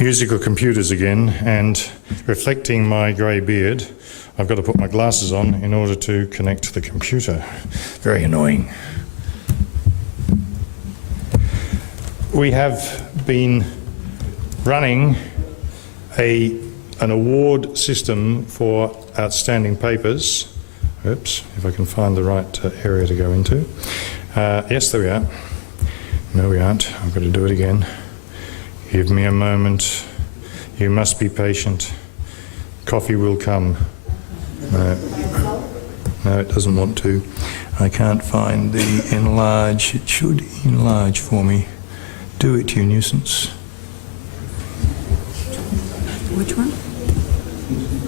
musical computers again, and reflecting my grey beard, I've got to put my glasses on in order to connect to the computer. Very annoying. We have been running an award system for outstanding papers. Oops, if I can find the right area to go into. Yes, there we are. No, we aren't. I've got to do it again. Give me a moment. You must be patient. Coffee will come. No, it doesn't want to. I can't find the enlarge. It should enlarge for me. Do it, you nuisance. Which one?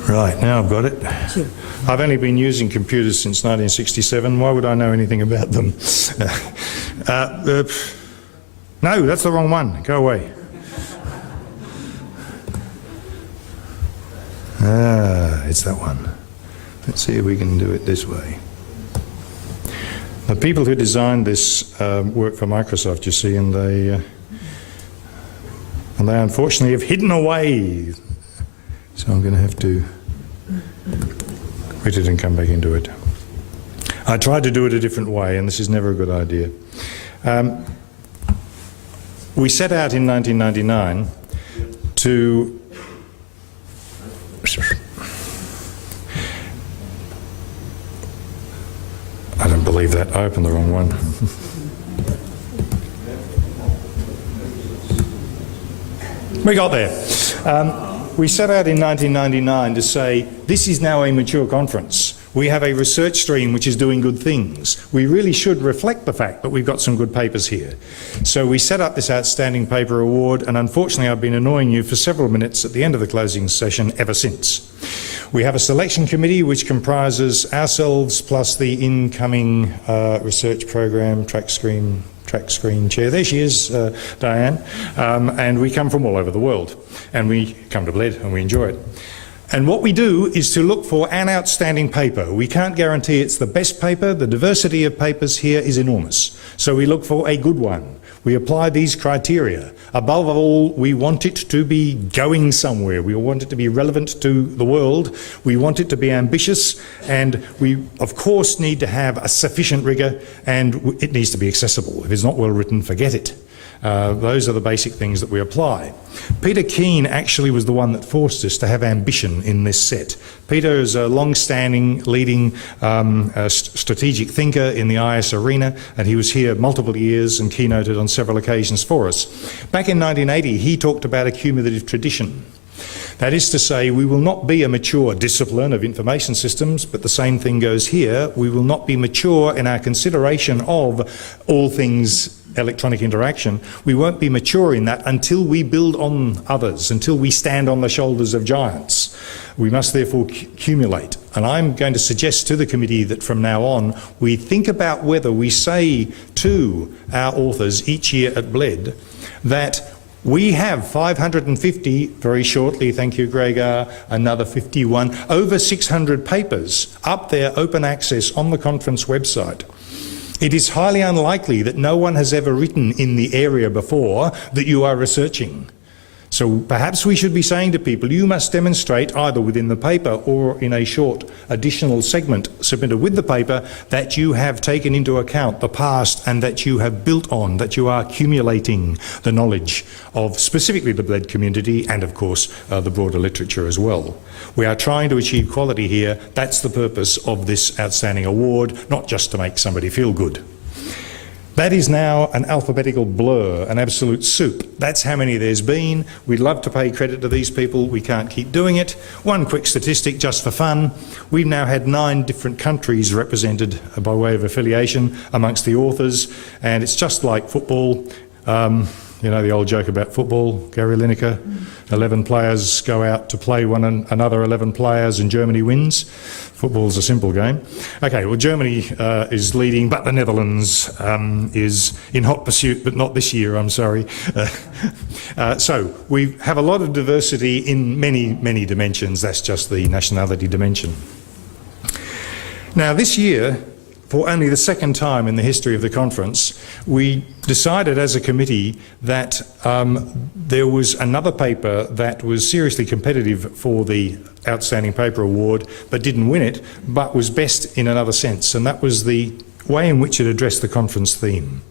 Right, now I've got it. Sure. I've only been using computers since 1967. Why would I know anything about them? No, that's the wrong one. Go away. It's that one. Let's see if we can do it this way. The people who designed this work for Microsoft, you see, and they unfortunately have hidden away. So I'm going to have to quit it and come back into it. I tried to do it a different way, and this is never a good idea. We set out in 1999 to I don't believe that. I opened the wrong one. We got there. We set out in 1999 to say, this is now a mature conference. We have a research stream which is doing good things. We really should reflect the fact that we've got some good papers here. So we set up this Outstanding Paper Award, and unfortunately I've been annoying you for several minutes at the end of the closing session ever since. We have a selection committee which comprises ourselves plus the incoming research program track screen chair. There she is, Diane. And we come from all over the world. And we come to Bled and we enjoy it. And what we do is to look for an outstanding paper. We can't guarantee it's the best paper. The diversity of papers here is enormous. So we look for a good one. We apply these criteria. Above all, we want it to be going somewhere. We want it to be relevant to the world. We want it to be ambitious, and we, of course, need to have a sufficient rigour, and it needs to be accessible. If it's not well written, forget it. Those are the basic things that we apply. Peter Keane actually was the one that forced us to have ambition in this set. Peter is a long-standing, leading strategic thinker in the IS arena, and he was here multiple years and keynoted on several occasions for us. Back in 1980, he talked about a cumulative tradition. That is to say, we will not be a mature discipline of information systems, but the same thing goes here. We will not be mature in our consideration of all things electronic interaction. We won't be mature in that until we build on others, until we stand on the shoulders of giants. We must therefore accumulate. And I'm going to suggest to the committee that from now on, we think about whether we say to our authors each year at Bled that we have 550, very shortly, thank you Gregor, another 51, over 600 papers up there, open access on the conference website. It is highly unlikely that no one has ever written in the area before that you are researching. So perhaps we should be saying to people, you must demonstrate either within the paper or in a short additional segment submitted with the paper that you have taken into account the past and that you have built on, that you are accumulating the knowledge of specifically the Bled community and of course the broader literature as well. We are trying to achieve quality here. That's the purpose of this outstanding award, not just to make somebody feel good. That is now an alphabetical blur, an absolute soup. That's how many there's been. We'd love to pay credit to these people. We can't keep doing it. One quick statistic just for fun. We've now had 9 different countries represented by way of affiliation amongst the authors, and it's just like football. You know the old joke about football, Gary Lineker, 11 players go out to play another 11 players and Germany wins. Football's a simple game. Okay, well Germany is leading, but the Netherlands is in hot pursuit, but not this year, I'm sorry. So we have a lot of diversity in many, many dimensions. That's just the nationality dimension. Now this year, for only the second time in the history of the conference, we decided as a committee that there was another paper that was seriously competitive for the Outstanding Paper Award, but didn't win it, but was best in another sense, and that was the way in which it addressed the conference theme.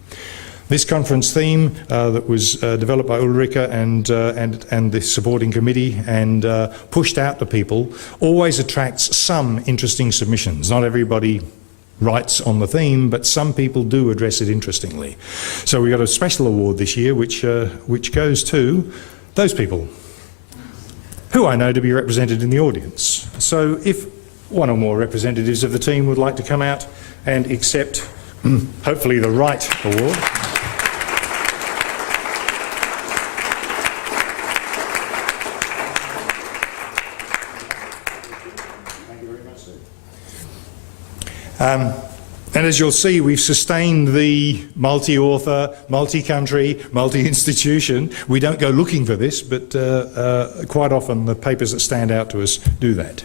This conference theme that was developed by Ulrika and the supporting committee and pushed out to people always attracts some interesting submissions. Not everybody writes on the theme, but some people do address it interestingly. So we got a special award this year which goes to those people who I know to be represented in the audience. So if one or more representatives of the team would like to come out and accept hopefully the right award. And as you'll see, we've sustained the multi-author, multi-country, multi-institution. We don't go looking for this, but quite often the papers that stand out to us do that.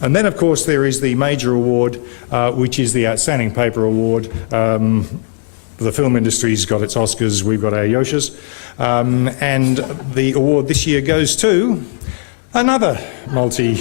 And then, of course, there is the major award, which is the Outstanding Paper Award. The film industry's got its Oscars, we've got our Yoshas. And the award this year goes to another multinational